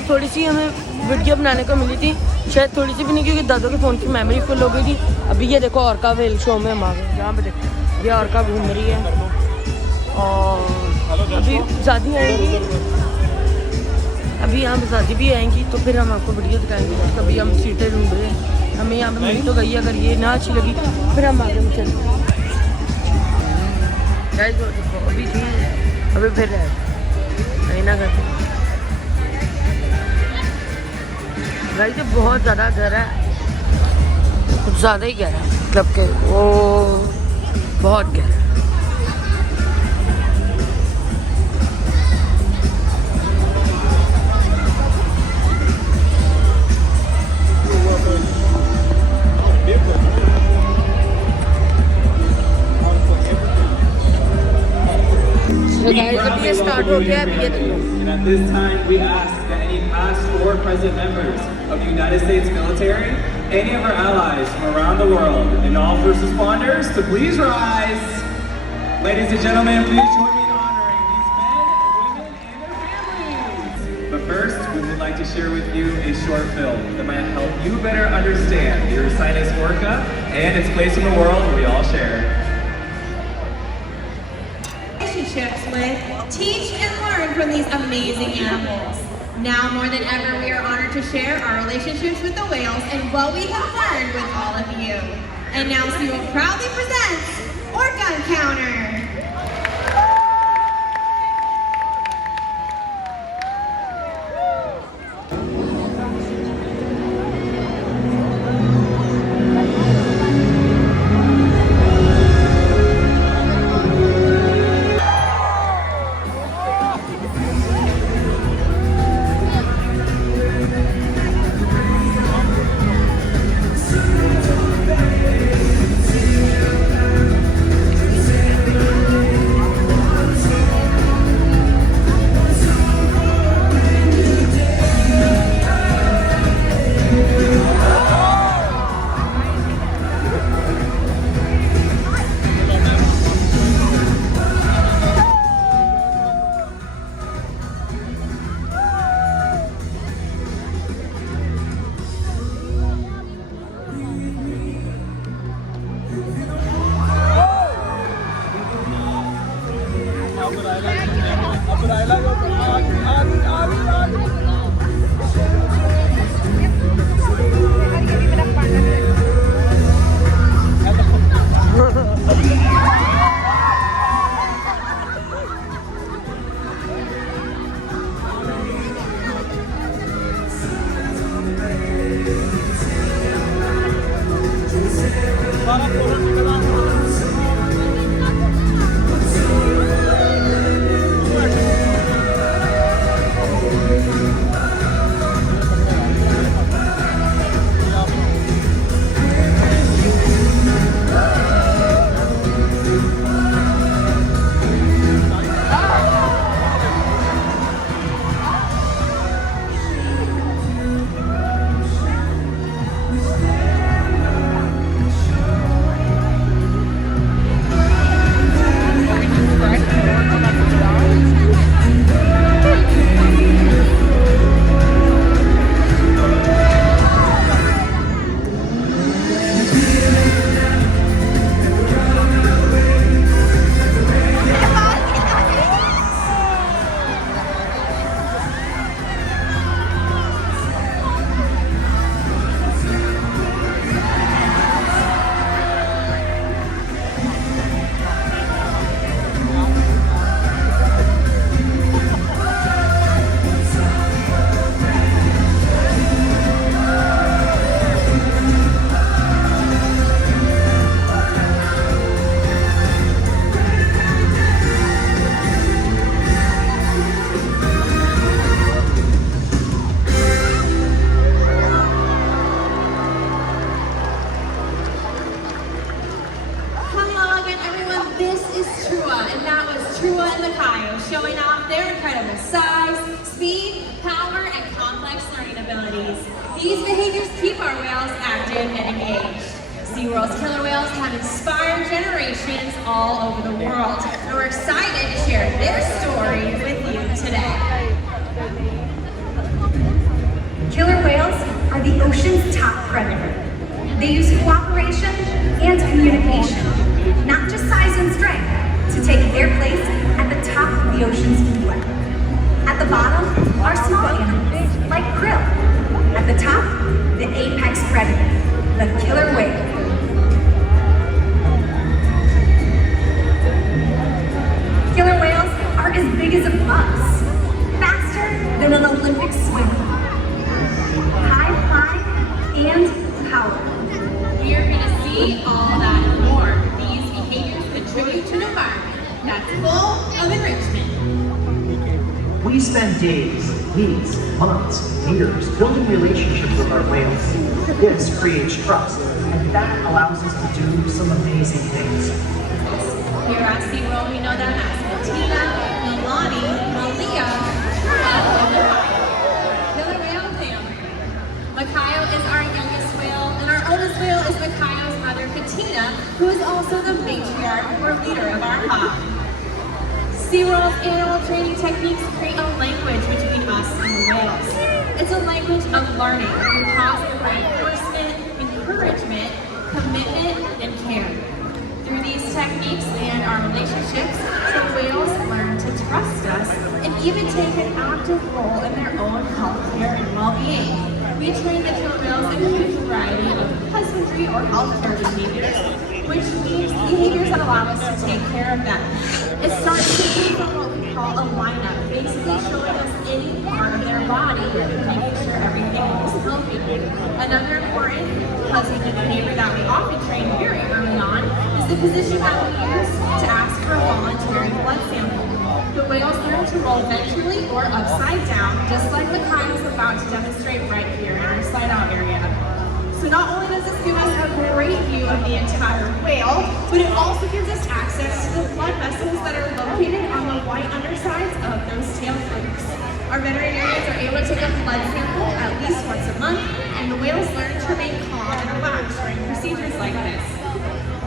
में थोड़ी सी हमें वीडियो बनाने को मिली थी, शायद थोड़ी सी भी नहीं, क्योंकि दादू के फ़ोन की मेमोरी फुल हो गई थी। अभी ये देखो ऑर्का वेल शो में हम आ गए, यहाँ पे देखो ये ऑर्का घूम रही है और अभी ज़्यादा आएंगी, अभी यहाँ पे शादी भी आएंगी तो फिर हम आपको वीडियो दिखाएंगे। कभी हम सीटें ढूंढ रहे हैं, हमें यहाँ पे मिल तो गई, अगर ये ना अच्छी लगी फिर हम आगे में चलते हैं। अभी थी अभी फिर नहीं ना करते गाइस, ये बहुत ज़्यादा गहरा है, कुछ ज़्यादा ही गहरा है, मतलब के वो बहुत गहरा है। अभी ये स्टार्ट हो गया, अभी ये देखो। At this time, we ask that any past or present members of the United States military, any of our allies from around the world, and all first responders to please rise. Ladies and gentlemen, please join me in honoring these men, women, and their families. But first, we would like to share with you a short film that might help you better understand the Ursinus orca and its place in the world we all share. Relationships with, teach and learn from these amazing animals. Now more than ever, we are honored to share our relationships with the whales and what we have learned with all of you. And now SeaWorld proudly presents Orca Encounter. These behaviors keep our whales active and engaged. SeaWorld's killer whales have inspired generations all over the world, and we're excited to share their story with you today. Killer whales are the ocean's top predator. They use cooperation and communication, not just size and strength, to take their place at the top of the ocean's web. At the bottom are small animals, like krill. At the top, the apex predator, the killer whale. Killer whales are as big as a bus, faster than an Olympic swimmer, high flying and powerful. We are going to see all that and more. These behaviors contribute to an environment that's full of enrichment. We spend days, weeks, months, years building relationships with our whales. This creates trust, and that allows us to do some amazing things. Here at SeaWorld, we know them as Katina, Milani, Malia, and Makayo. Killer whale family. Makayo is our youngest whale, and our oldest whale is Makayo's mother, Katina, who is also the matriarch or leader of our pod. SeaWorld's animal training techniques create a language between us and the whales. It's a language of learning through positive reinforcement, encouragement, commitment, and care. Through these techniques and our relationships, the whales learn to trust us and even take an active role in their own health care and well-being. We train the killer whales in a huge variety of husbandry or health care behaviors, which means behaviors that allow us to take care of them. It starts from what we call a lineup, basically showing us any part of their body and making sure everything is healthy. Another important husbandry behavior that we often train very early on is the position that we use to ask for a voluntary blood sample. The whales learn to roll ventrally or upside down, just like Makayo is about to demonstrate right here in our slide out area. So not only does this give us a great view of the entire whale, but it also gives us access to the blood vessels that are located on the white undersides of those tail flukes. Our veterinarians are able to take a blood sample at least once a month, and the whales learn to remain calm and relaxed during procedures like this.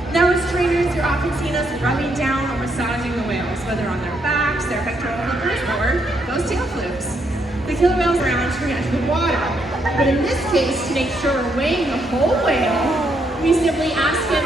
Now as trainers, you're often seeing us rubbing down or massaging the whales, whether on their backs, their pectoral livers, or those tail flukes. The killer whales are around to enter the water, but in this case, to make sure we're weighing the whole whale, we simply ask him